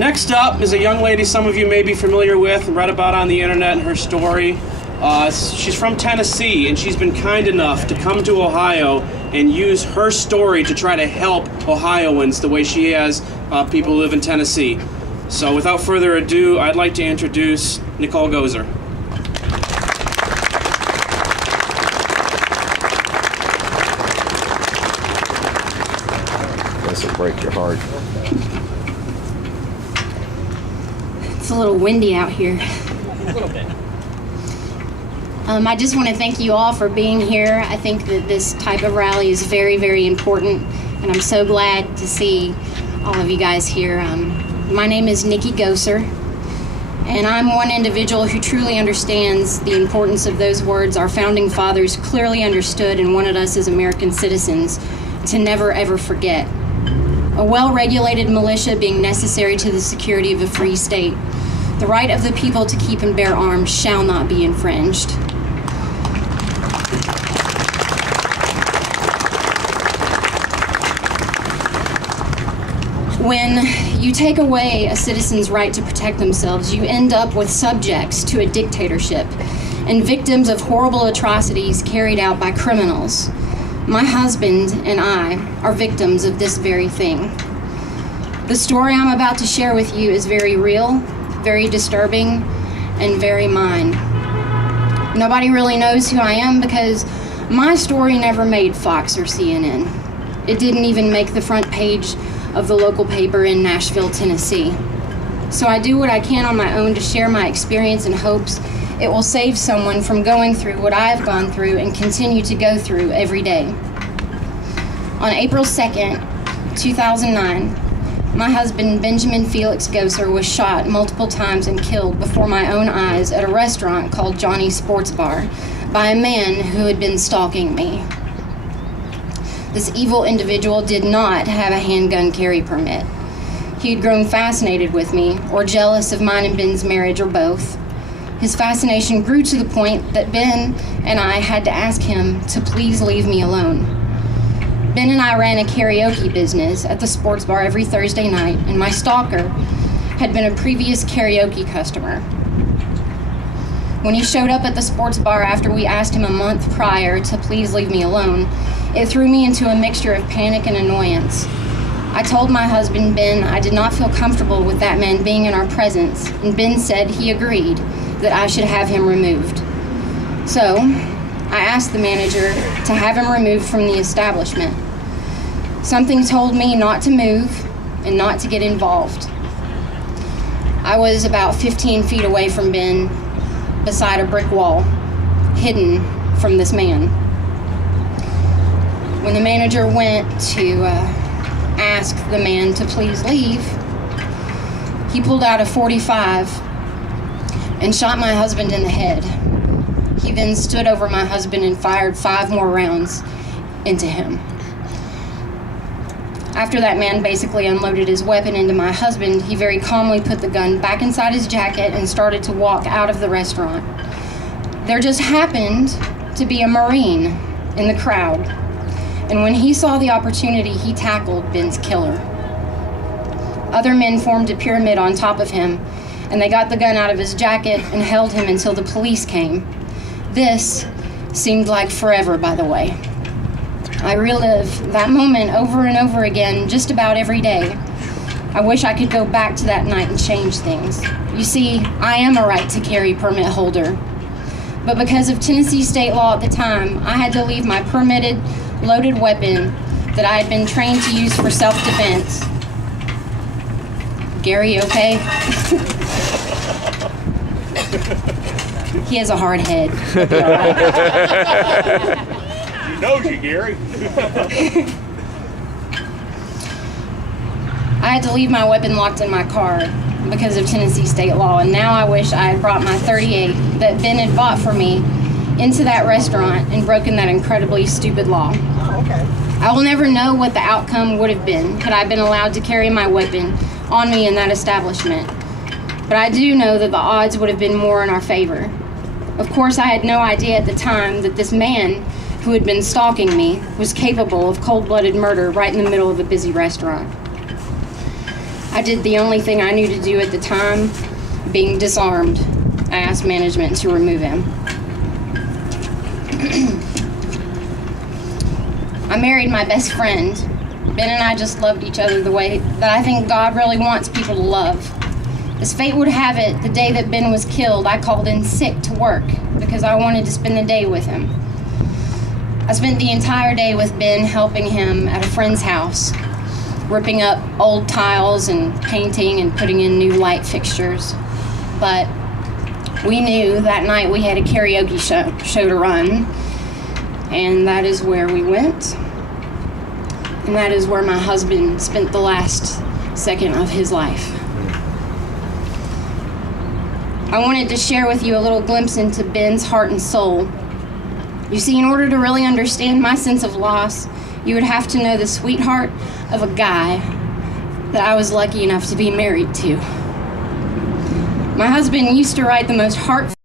Next up is a young lady some of you may be familiar with and read about on the internet and her story. She's from Tennessee, and she's been kind enough to come to Ohio and use her story to try to help Ohioans the way she has people who live in Tennessee. So without further ado, I'd like to introduce Nikki Goeser. This will break your heart. It's a little windy out here. A little bit. I just want to thank you all for being here. I think that this type of rally is very, very important, and I'm so glad to see all of you guys here. My name is Nikki Goeser, and I'm one individual who truly understands the importance of those words our founding fathers clearly understood and wanted us as American citizens to never ever forget. A well-regulated militia being necessary to the security of a free state. The right of the people to keep and bear arms shall not be infringed. When you take away a citizen's right to protect themselves, you end up with subjects to a dictatorship and victims of horrible atrocities carried out by criminals. My husband and I are victims of this very thing. The story I'm about to share with you is very real, very disturbing, and very mine. Nobody really knows who I am because my story never made Fox or CNN. It didn't even make the front page of the local paper in Nashville, Tennessee. So I do what I can on my own to share my experience in hopes it will save someone from going through what I have gone through and continue to go through every day. On April 2nd, 2009, my husband, Benjamin Felix Goeser, was shot multiple times and killed before my own eyes at a restaurant called Johnny's Sports Bar by a man who had been stalking me. This evil individual did not have a handgun carry permit. He had grown fascinated with me, or jealous of mine and Ben's marriage, or both. His fascination grew to the point that Ben and I had to ask him to please leave me alone. Ben and I ran a karaoke business at the sports bar every Thursday night, and my stalker had been a previous karaoke customer. When he showed up at the sports bar after we asked him a month prior to please leave me alone, it threw me into a mixture of panic and annoyance. I told my husband, Ben, I did not feel comfortable with that man being in our presence, and Ben said he agreed that I should have him removed. So, I asked the manager to have him removed from the establishment. Something told me not to move and not to get involved. I was about 15 feet away from Ben, beside a brick wall, hidden from this man. When the manager went to ask the man to please leave, he pulled out a .45 and shot my husband in the head. He then stood over my husband and fired 5 more rounds into him. After that man basically unloaded his weapon into my husband, he very calmly put the gun back inside his jacket and started to walk out of the restaurant. There just happened to be a Marine in the crowd, and when he saw the opportunity, he tackled Ben's killer. Other men formed a pyramid on top of him, and they got the gun out of his jacket and held him until the police came. This seemed like forever, by the way. I relive that moment over and over again just about every day. I wish I could go back to that night and change things. You see, I am a right to carry permit holder. But because of Tennessee state law at the time, I had to leave my permitted loaded weapon that I had been trained to use for self-defense. Gary, okay? He has a hard head. He'll be all right. He knows you, Gary. I had to leave my weapon locked in my car because of Tennessee state law, and now I wish I had brought my .38 that Ben had bought for me into that restaurant and broken that incredibly stupid law. Okay. I will never know what the outcome would have been had I been allowed to carry my weapon on me in that establishment. But I do know that the odds would have been more in our favor. Of course, I had no idea at the time that this man who had been stalking me was capable of cold-blooded murder right in the middle of a busy restaurant. I did the only thing I knew to do at the time, being disarmed. I asked management to remove him. I married my best friend. Ben and I just loved each other the way that I think God really wants people to love. As fate would have it, the day that Ben was killed, I called in sick to work because I wanted to spend the day with him. I spent the entire day with Ben helping him at a friend's house, ripping up old tiles and painting and putting in new light fixtures. But we knew that night we had a karaoke show to run, and that is where we went. And that is where my husband spent the last second of his life. I wanted to share with you a little glimpse into Ben's heart and soul. You see, in order to really understand my sense of loss, you would have to know the sweetheart of a guy that I was lucky enough to be married to. My husband used to write the most heartfelt